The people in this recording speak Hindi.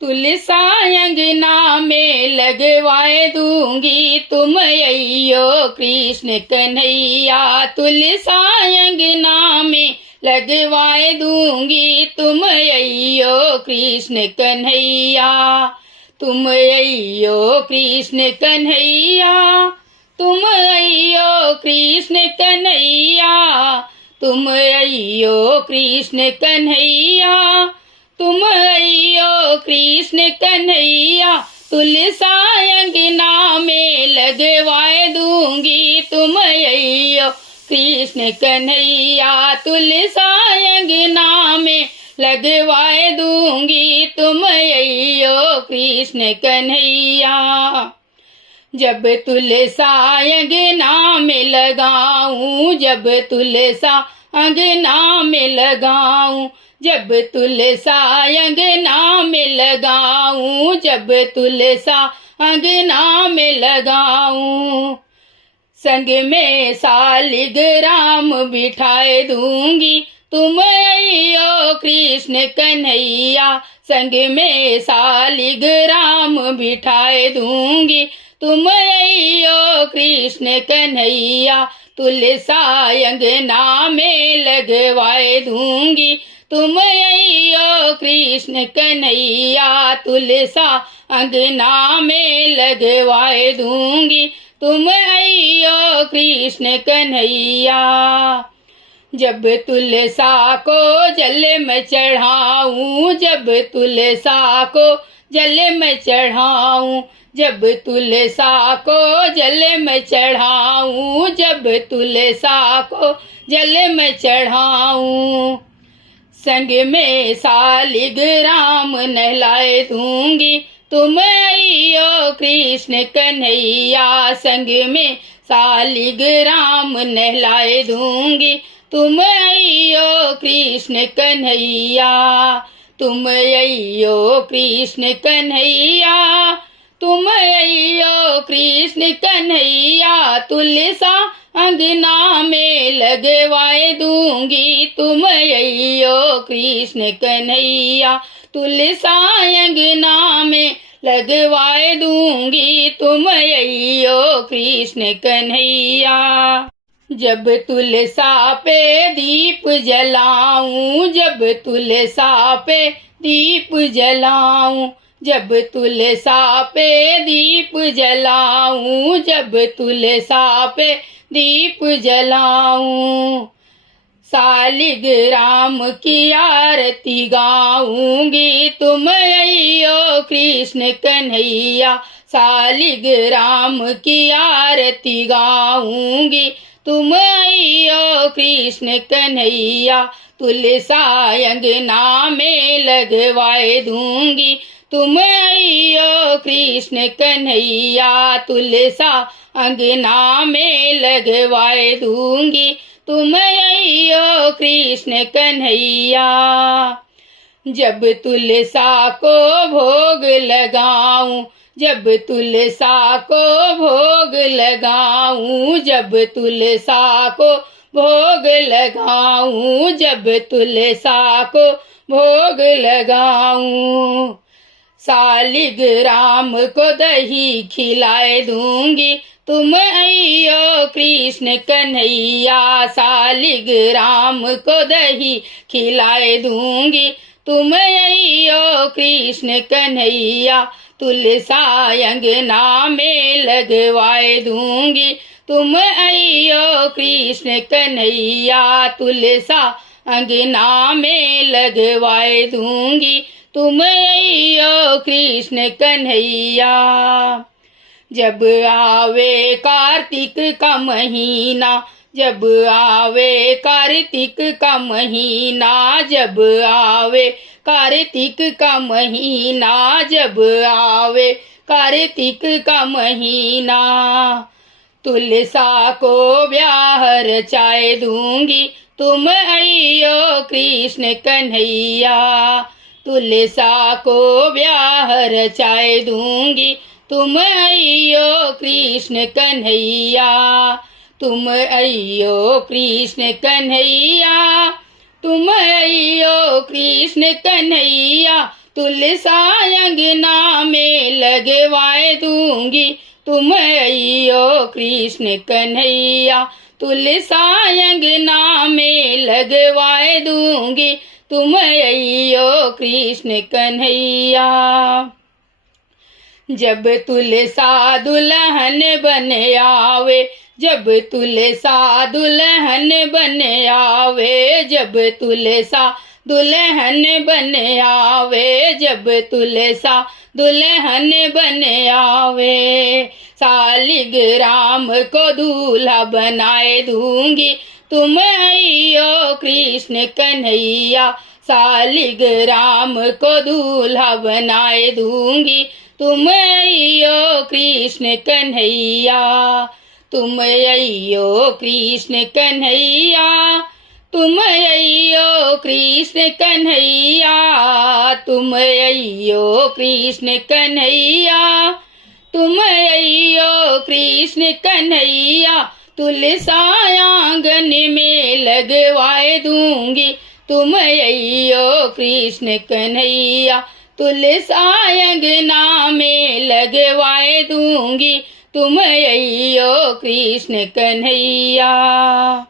तुलसा अंगना में लगवाए दूंगी तुम अइयो कृष्ण कन्हैया। तुलसा अंगना में लगवाए दूंगी तुम अइयो कृष्ण कन्हैया। तुम अइयो कृष्ण कन्हैया। तुम अइयो कृष्ण कन्हैया। तुम अइयो कृष्ण कन्हैया। तुम अइयो कृष्ण कन्हैया। तुलसा अंगना में लगवाए दूंगी तुम अइयो कृष्ण कन्हैया। तुलसा अंगना में लगवाए दूंगी तुम अइयो कृष्ण कन्हैया। जब तुलसा अंगना में लगाऊं, जब तुलसा अंगना में लगाऊं, जब तुलसा अंगना में लगाऊं, जब तुलसा अंगना में लगाऊं, संग में सालिग्राम बिठाए दूंगी तुम अइयो कृष्ण कन्हैया। संग में सालिग्राम बिठाए दूंगी तुम अइयो कृष्ण कन्हैया। तुलसा अंगना में लगवाए दूंगी तुम अइयो कृष्ण कन्हैया। तुलसा अंगना में लगवाए दूंगी तुम अइयो कृष्ण कन्हैया। जब तुलसा को जल में चढ़ाऊं, जब तुलसा को जल में चढ़ाऊं, जब तुलसा को जल में चढ़ाऊं, जब तुलसा को जल में चढ़ाऊं, संग में सालिग्राम नहलाए दूंगी तुम अइयो कृष्ण कन्हैया। संग में सालिग्राम नहलाए दूंगी तुम अइयो कृष्ण कन्हैया। तुम अइयो कृष्ण कन्हैया। तुम अइयो कृष्ण कन्हैया। तुलसा अंगना में लगवाए दूंगी तुम अइयो कृष्ण कन्हैया। तुलसा अंगना में लगवाए दूंगी तुम अइयो कृष्ण कन्हैया। जब तुलसा पे दीप जलाऊं, जब तुलसा पे दीप जलाऊं, जब तुलसा पे दीप जलाऊं, जब तुलसा पे दीप जलाऊं, सालिग्राम की आरती गाऊंगी तुम अइयो कृष्ण कन्हैया। सालिग्राम की आरती गाऊंगी तुम अइयो कृष्ण कन्हैया। तुलसा अंगना में लगवाए दूंगी तुम अइयो कृष्ण कन्हैया। तुलसा अंगना में लगवाए दूंगी तुम अइयो कृष्ण कन्हैया। जब तुलसा को भोग लगाऊं, जब तुलसा को भोग लगाऊं, जब तुलसा को भोग लगाऊं, जब तुलसा को भोग लगाऊं, सालिग्राम को दही खिलाए दूंगी तुम अइयो कृष्ण कन्हैया। सालिग्राम को दही खिलाए दूंगी तुम अइयो कृष्ण कन्हैया। तुलसा अंगना में लगवाए दूंगी तुम अइयो कृष्ण कन्हैया। तुलसा अंगना में लगवाए दूंगी तुम अइयो कृष्ण कन्हैया। जब आवे कार्तिक का महीना, जब आवे कार्तिक का महीना, जब आवे कार्तिक का महीना, जब आवे कार्तिक का महीना, तुलसा को ब्याह रचाए दूंगी तुम अइयो कृष्ण कन्हैया। तुलसा को ब्याह रचाए दूंगी तुम अइयो कृष्ण कन्हैया। तुम अइयो कृष्ण कन्हैया। तुम अइयो कृष्ण कन्हैया। तुलसा अंगना में लगवाए दूंगी, तुम अइयो कृष्ण कन्हैया। तुलसा अंगना में लगवाए दूंगी, तुम अइयो कृष्ण कन्हैया। जब तुलसा दुल्हन बन आवे, जब तुलसा दुल्हन बन आवे, जब तुलसा दुल्हन बन आवे, जब तुलसा दुल्हन बन आवे। सालिग्राम को दूल्हा बनाए दूंगी, तुम अइयो कृष्ण कन्हैया। सालिग्राम को दूल्हा बनाए दूंगी, तुम अइयो कृष्ण कन्हैया। तुम अइयो कृष्ण कन्हैया, तुम अइयो कृष्ण कन्हैया, तुम अइयो कृष्ण कन्हैया, तुम अइयो कृष्ण कन्हैया। तुलसा आंगन में लगवाए दूंगी, तुम अइयो कृष्ण कन्हैया। तुलसा अंगना में लगवाए दूंगी, तुम अइयो कृष्ण कन्हैया।